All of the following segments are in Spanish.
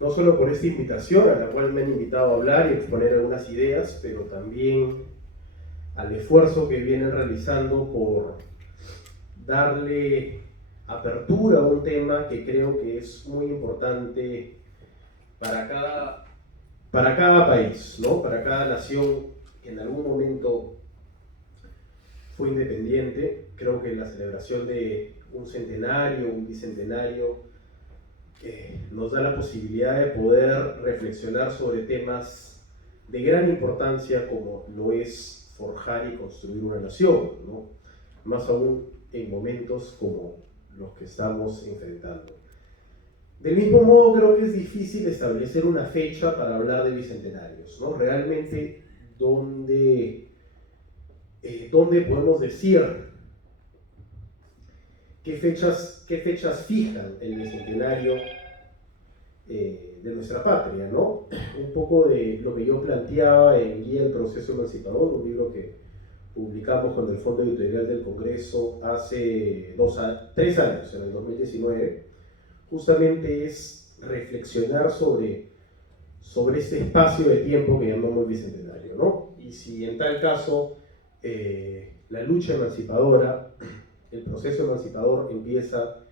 no solo por esta invitación a la cual me han invitado a hablar y exponer algunas ideas, pero también al esfuerzo que vienen realizando por darle apertura a un tema que creo que es muy importante para cada país, ¿no? Para cada nación que en algún momento fue independiente. Creo que la celebración de un centenario, un bicentenario, nos da la posibilidad de poder reflexionar sobre temas de gran importancia como lo es forjar y construir una nación, ¿no? Más aún en momentos como los que estamos enfrentando. Del mismo modo, creo que es difícil establecer una fecha para hablar de bicentenarios, ¿no? Realmente, ¿dónde podemos decir qué fechas fijan el bicentenario de nuestra patria, ¿no? Un poco de lo que yo planteaba en Guía del Proceso Emancipador, un libro que publicamos con el Fondo Editorial del Congreso hace 3 años, en el 2019, justamente es reflexionar sobre este espacio de tiempo que llamamos bicentenario, ¿no? Y si en tal caso la lucha emancipadora, el proceso emancipador empieza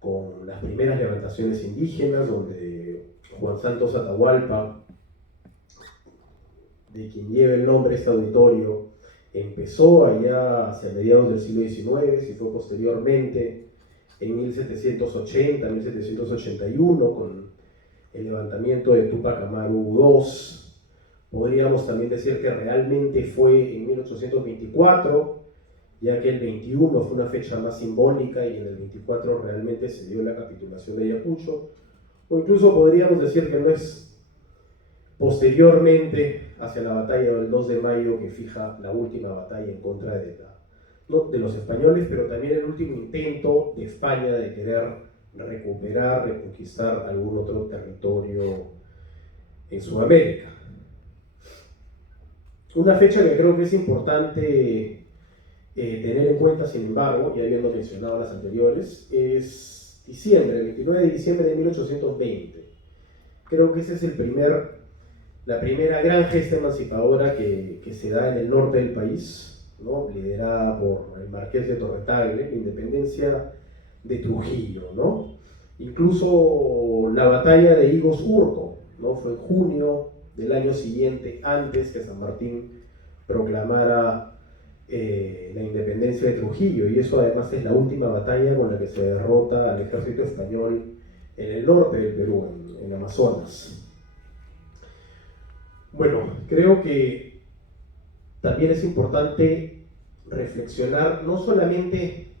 con las primeras levantaciones indígenas, donde Juan Santos Atahualpa, de quien lleva el nombre este auditorio, empezó allá hacia mediados del siglo XIX y fue posteriormente en 1780, 1781, con el levantamiento de Túpac Amaru II. Podríamos también decir que realmente fue en 1824, ya que el 21 fue una fecha más simbólica y en el 24 realmente se dio la capitulación de Ayacucho, o incluso podríamos decir que no es posteriormente hacia la batalla del 2 de mayo que fija la última batalla en contra de los españoles, pero también el último intento de España de querer recuperar, reconquistar algún otro territorio en Sudamérica. Una fecha que creo que es importante tener en cuenta, sin embargo, ya habiendo mencionado las anteriores, es diciembre, el 29 de diciembre de 1820. Creo que ese es la primera gran gesta emancipadora que se da en el norte del país, ¿no? Liderada por el Marqués de Torretagle, la independencia de Trujillo, ¿no? Incluso la batalla de Higos Urco, ¿no? Fue en junio del año siguiente, antes que San Martín proclamara la independencia de Trujillo, y eso además es la última batalla con la que se derrota al ejército español en el norte del Perú, en Amazonas. Bueno, creo que también es importante reflexionar no solamente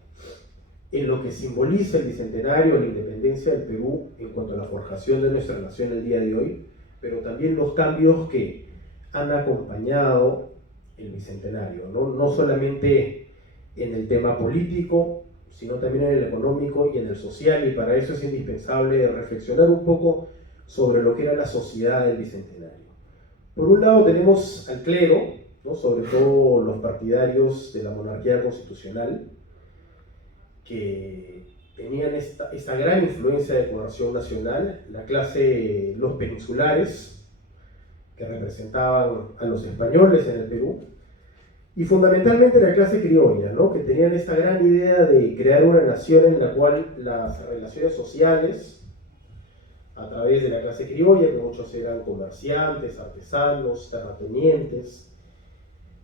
en lo que simboliza el bicentenario, la independencia del Perú en cuanto a la forjación de nuestra nación el día de hoy, pero también los cambios que han acompañado el bicentenario, no solamente en el tema político, sino también en el económico y en el social, y para eso es indispensable reflexionar un poco sobre lo que era la sociedad del bicentenario. Por un lado tenemos al clero, ¿no? Sobre todo los partidarios de la monarquía constitucional, que tenían esta gran influencia de coerción nacional, la clase, los peninsulares, que representaban a los españoles en el Perú, y fundamentalmente la clase criolla, ¿no? Que tenían esta gran idea de crear una nación en la cual las relaciones sociales, a través de la clase criolla, que muchos eran comerciantes, artesanos, terratenientes,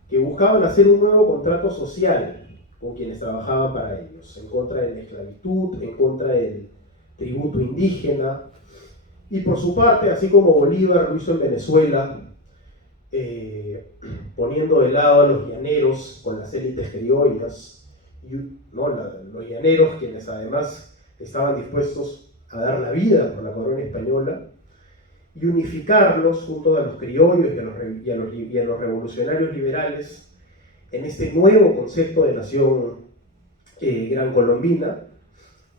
que buscaban hacer un nuevo contrato social con quienes trabajaban para ellos, en contra de la esclavitud, en contra del tributo indígena, y por su parte, así como Bolívar lo hizo en Venezuela, poniendo de lado a los llaneros con las élites criollas, ¿no? Los llaneros quienes además estaban dispuestos a dar la vida por la corona española, y unificarlos junto a los criollos y a los revolucionarios liberales en este nuevo concepto de nación gran colombina.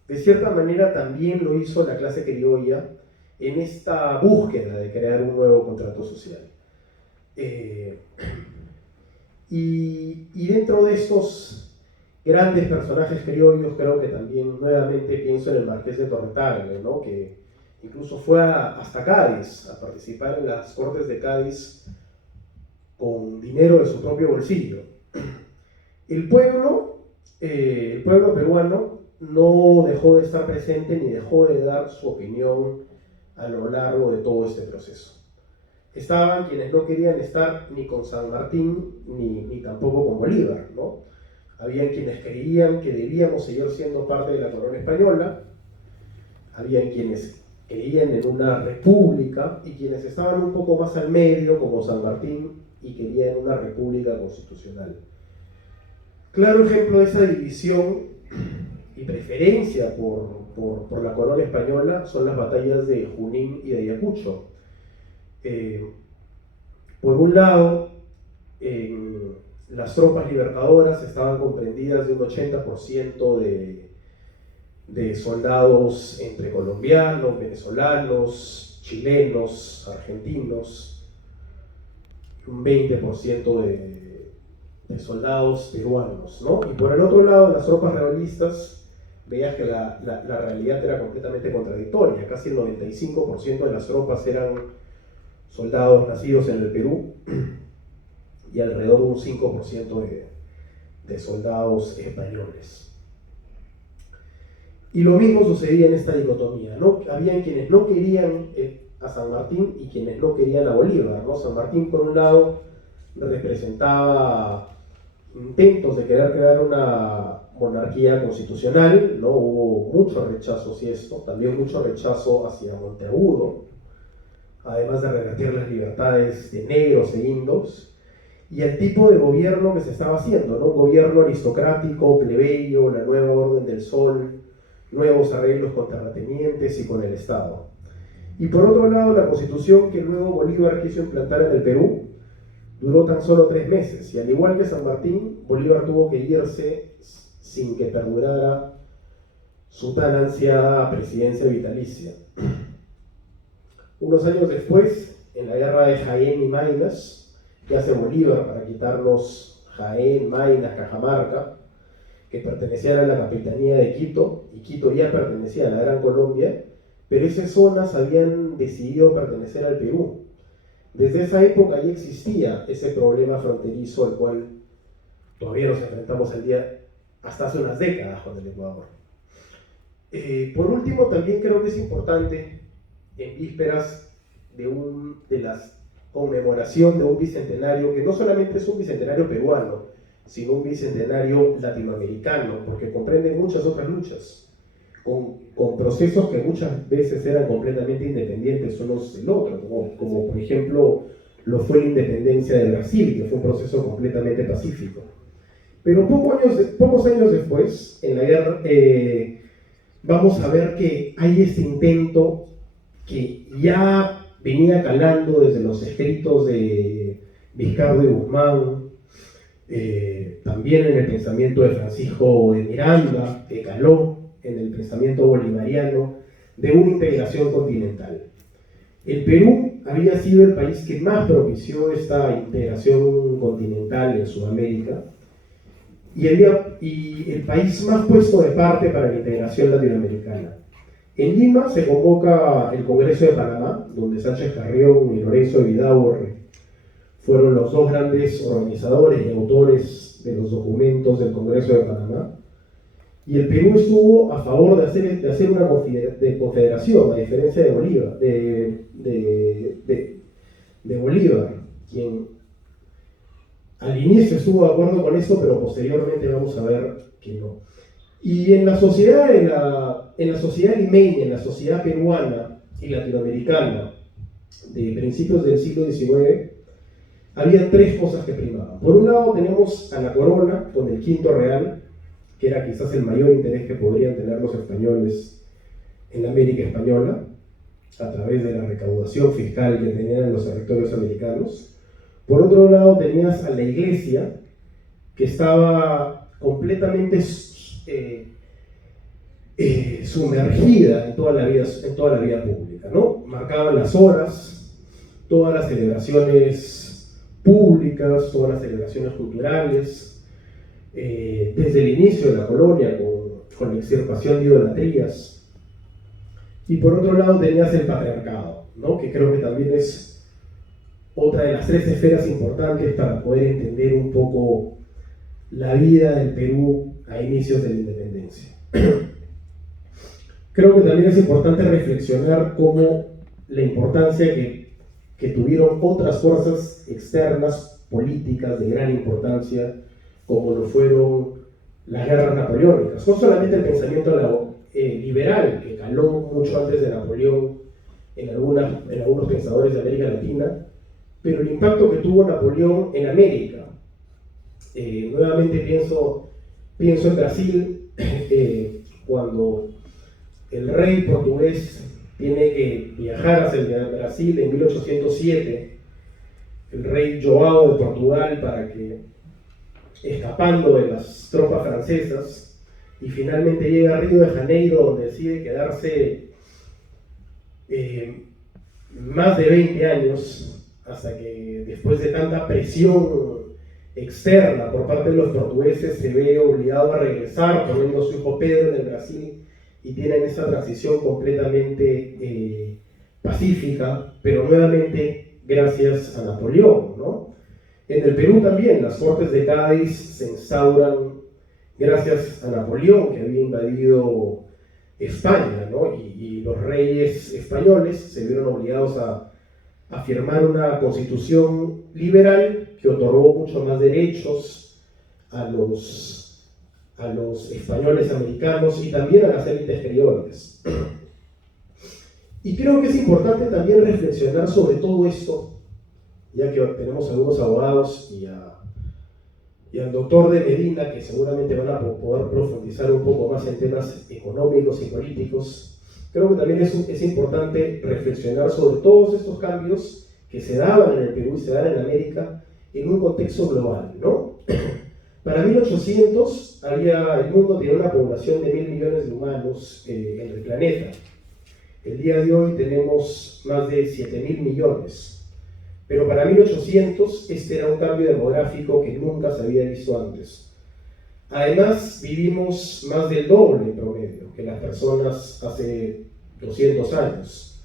De cierta manera también lo hizo la clase criolla en esta búsqueda de crear un nuevo contrato social. Y dentro de estos grandes personajes criollos, creo que también nuevamente pienso en el Marqués de Torretagle, ¿no? que incluso fue hasta Cádiz a participar en las Cortes de Cádiz con dinero de su propio bolsillo. El pueblo peruano no dejó de estar presente ni dejó de dar su opinión a lo largo de todo este proceso. Estaban quienes no querían estar ni con San Martín ni tampoco con Bolívar, ¿no? Habían quienes creían que debíamos seguir siendo parte de la corona española, habían quienes creían en una república y quienes estaban un poco más al medio, como San Martín, y querían una república constitucional. Claro ejemplo de esa división y preferencia por la corona española son las batallas de Junín y de Ayacucho. Por un lado, las tropas libertadoras estaban comprendidas de un 80% de soldados entre colombianos, venezolanos, chilenos, argentinos, un 20% de soldados peruanos, ¿no? Y por el otro lado, las tropas realistas, veías que la realidad era completamente contradictoria. Casi el 95% de las tropas eran soldados nacidos en el Perú y alrededor de un 5% de soldados españoles. Y lo mismo sucedía en esta dicotomía, ¿no? Habían quienes no querían a San Martín y quienes no querían a Bolívar, ¿no? San Martín, por un lado, representaba intentos de querer crear una monarquía constitucional, ¿no? Hubo mucho rechazo hacia esto, también mucho rechazo hacia Monteagudo, además de revertir las libertades de negros e indos, y el tipo de gobierno que se estaba haciendo, ¿no? Un gobierno aristocrático, plebeyo, la nueva orden del sol, nuevos arreglos con terratenientes y con el Estado. Y por otro lado, la constitución que luego Bolívar quiso implantar en el Perú duró tan solo 3 meses, y al igual que San Martín, Bolívar tuvo que irse sin que perdurara su tan ansiada presidencia vitalicia. Unos años después, en la guerra de Jaén y Maynas, que hace Bolívar para quitarnos Jaén, Maynas, Cajamarca, que pertenecían a la capitanía de Quito, y Quito ya pertenecía a la Gran Colombia, pero esas zonas habían decidido pertenecer al Perú. Desde esa época ya existía ese problema fronterizo al cual todavía nos enfrentamos hasta hace unas décadas con el Ecuador. Por último, también creo que es importante, en vísperas de la conmemoración de un bicentenario, que no solamente es un bicentenario peruano, sino un bicentenario latinoamericano, porque comprende muchas otras luchas, con procesos que muchas veces eran completamente independientes unos del otro, como por ejemplo lo fue la independencia de Brasil, que fue un proceso completamente pacífico. Pero pocos años después, en la guerra, vamos a ver que hay este intento que ya venía calando desde los escritos de Vizcardo y Guzmán, también en el pensamiento de Francisco de Miranda, que caló en el pensamiento bolivariano, de una integración continental. El Perú había sido el país que más propició esta integración continental en Sudamérica y el país más puesto de parte para la integración latinoamericana. En Lima se convoca el Congreso de Panamá, donde Sánchez Carrión y Lorenzo Vidaurre fueron los dos grandes organizadores y autores de los documentos del Congreso de Panamá. Y el Perú estuvo a favor de hacer una confederación, a diferencia de Bolívar, de Bolívar, quien al inicio estuvo de acuerdo con eso, pero posteriormente vamos a ver que no. Y en la sociedad limeña, en la sociedad peruana y latinoamericana de principios del siglo XIX, había 3 cosas que primaban. Por un lado tenemos a la corona con el quinto real, que era quizás el mayor interés que podrían tener los españoles en la América española, a través de la recaudación fiscal que tenían en los territorios americanos. Por otro lado tenías a la iglesia, que estaba completamente sumergida en toda la vida pública, ¿no? Marcaban las horas, todas las celebraciones públicas, todas las celebraciones culturales, desde el inicio de la colonia, con la extirpación de idolatrías. Y por otro lado tenías el patriarcado, ¿no? Que creo que también es otra de las tres esferas importantes para poder entender un poco la vida del Perú a inicios de la independencia. Creo que también es importante reflexionar cómo la importancia que tuvieron otras fuerzas externas, políticas de gran importancia, como lo fueron las guerras napoleónicas. No solamente el pensamiento liberal, que caló mucho antes de Napoleón en algunos pensadores de América Latina, pero el impacto que tuvo Napoleón en América. Nuevamente pienso en Brasil, cuando el rey portugués tiene que viajar hacia Brasil en 1807, el rey João de Portugal, para que, escapando de las tropas francesas, y finalmente llega a Río de Janeiro, donde decide quedarse más de 20 años, hasta que después de tanta presión externa por parte de los portugueses se ve obligado a regresar, poniendo a su hijo Pedro en el Brasil, y tienen esa transición completamente pacífica, pero nuevamente gracias a Napoleón, ¿no? En el Perú también las Cortes de Cádiz se instauran gracias a Napoleón, que había invadido España, ¿no? Y los reyes españoles se vieron obligados a firmar una constitución liberal que otorgó mucho más derechos a los españoles americanos y también a las élites criollas. Y creo que es importante también reflexionar sobre todo esto, ya que tenemos algunos abogados y al doctor de Medina, que seguramente van a poder profundizar un poco más en temas económicos y políticos. Creo que también es importante reflexionar sobre todos estos cambios que se daban en el Perú y se dan en América en un contexto global, ¿no? Para 1800 el mundo tenía una población de 1.000 millones de humanos en el planeta. El día de hoy tenemos más de 7.000 millones. Pero para 1800 este era un cambio demográfico que nunca se había visto antes. Además, vivimos más del doble en promedio que las personas hace 200 años.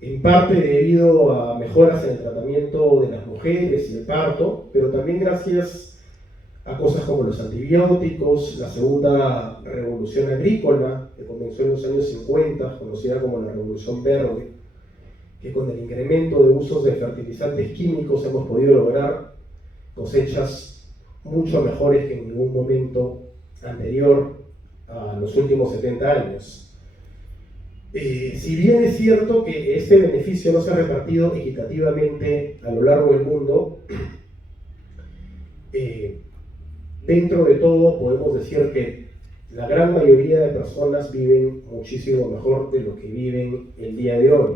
En parte debido a mejoras en el tratamiento de las mujeres y el parto, pero también gracias a cosas como los antibióticos, la segunda revolución agrícola, que comenzó en los años 50, conocida como la Revolución Verde, que con el incremento de usos de fertilizantes químicos hemos podido lograr cosechas mucho mejores que en ningún momento anterior a los últimos 70 años. Si bien es cierto que este beneficio no se ha repartido equitativamente a lo largo del mundo, dentro de todo podemos decir que la gran mayoría de personas viven muchísimo mejor de lo que viven el día de hoy.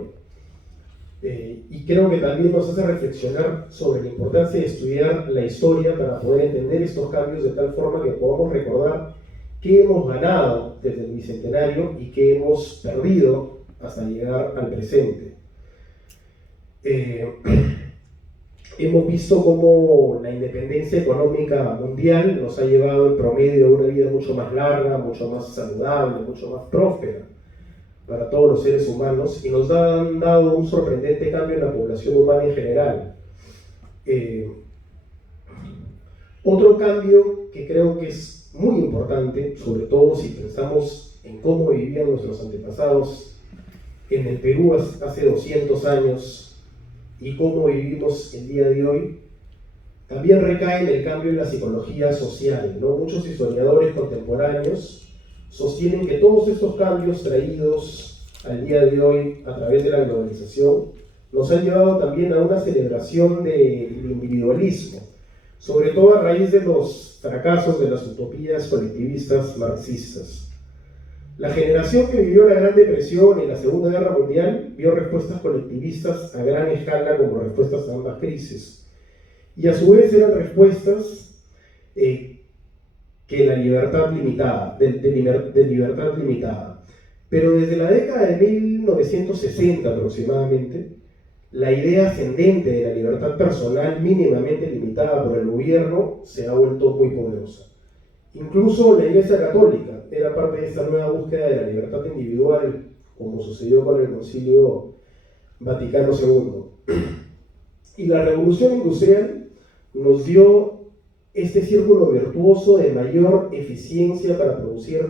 Y creo que también nos hace reflexionar sobre la importancia de estudiar la historia para poder entender estos cambios de tal forma que podamos recordar qué hemos ganado desde el Bicentenario y qué hemos perdido hasta llegar al presente. Hemos visto cómo la independencia económica mundial nos ha llevado en promedio a una vida mucho más larga, mucho más saludable, mucho más próspera para todos los seres humanos, y nos han dado un sorprendente cambio en la población humana en general. Otro cambio que creo que es muy importante, sobre todo si pensamos en cómo vivían nuestros antepasados en el Perú hace 200 años y cómo vivimos el día de hoy, también recae en el cambio en la psicología social, ¿no? Muchos historiadores contemporáneos sostienen que todos estos cambios traídos al día de hoy a través de la globalización nos han llevado también a una celebración del individualismo, sobre todo a raíz de los fracasos de las utopías colectivistas marxistas. La generación que vivió la Gran Depresión y la Segunda Guerra Mundial vio respuestas colectivistas a gran escala como respuestas a ambas crisis, y a su vez eran respuestas que la libertad limitada, de libertad limitada. Pero desde la década de 1960 aproximadamente, la idea ascendente de la libertad personal mínimamente limitada por el gobierno se ha vuelto muy poderosa. Incluso la Iglesia Católica era parte de esta nueva búsqueda de la libertad individual como sucedió con el Concilio Vaticano II. Y la revolución industrial nos dio este círculo virtuoso de mayor eficiencia para producir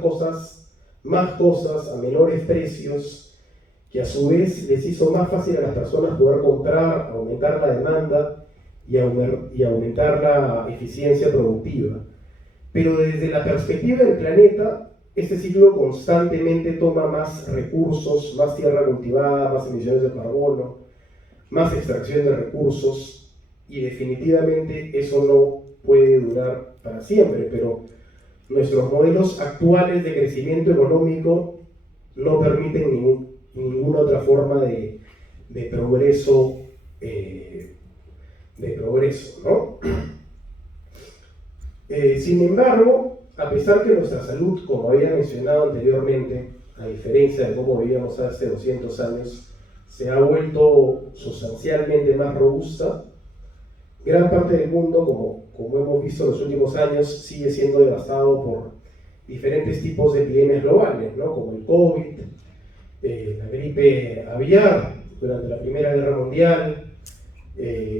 más cosas a menores precios, que a su vez les hizo más fácil a las personas poder comprar, aumentar la demanda y aumentar la eficiencia productiva. Pero desde la perspectiva del planeta, este ciclo constantemente toma más recursos, más tierra cultivada, más emisiones de carbono, más extracción de recursos, y definitivamente eso no puede durar para siempre, pero nuestros modelos actuales de crecimiento económico no permiten ninguna otra forma de progreso, ¿no? Sin embargo, a pesar que nuestra salud, como había mencionado anteriormente, a diferencia de cómo vivíamos hace 200 años, se ha vuelto sustancialmente más robusta, gran parte del mundo, como hemos visto en los últimos años, sigue siendo devastado por diferentes tipos de epidemias globales, ¿no? Como el COVID, la gripe aviar durante la Primera Guerra Mundial,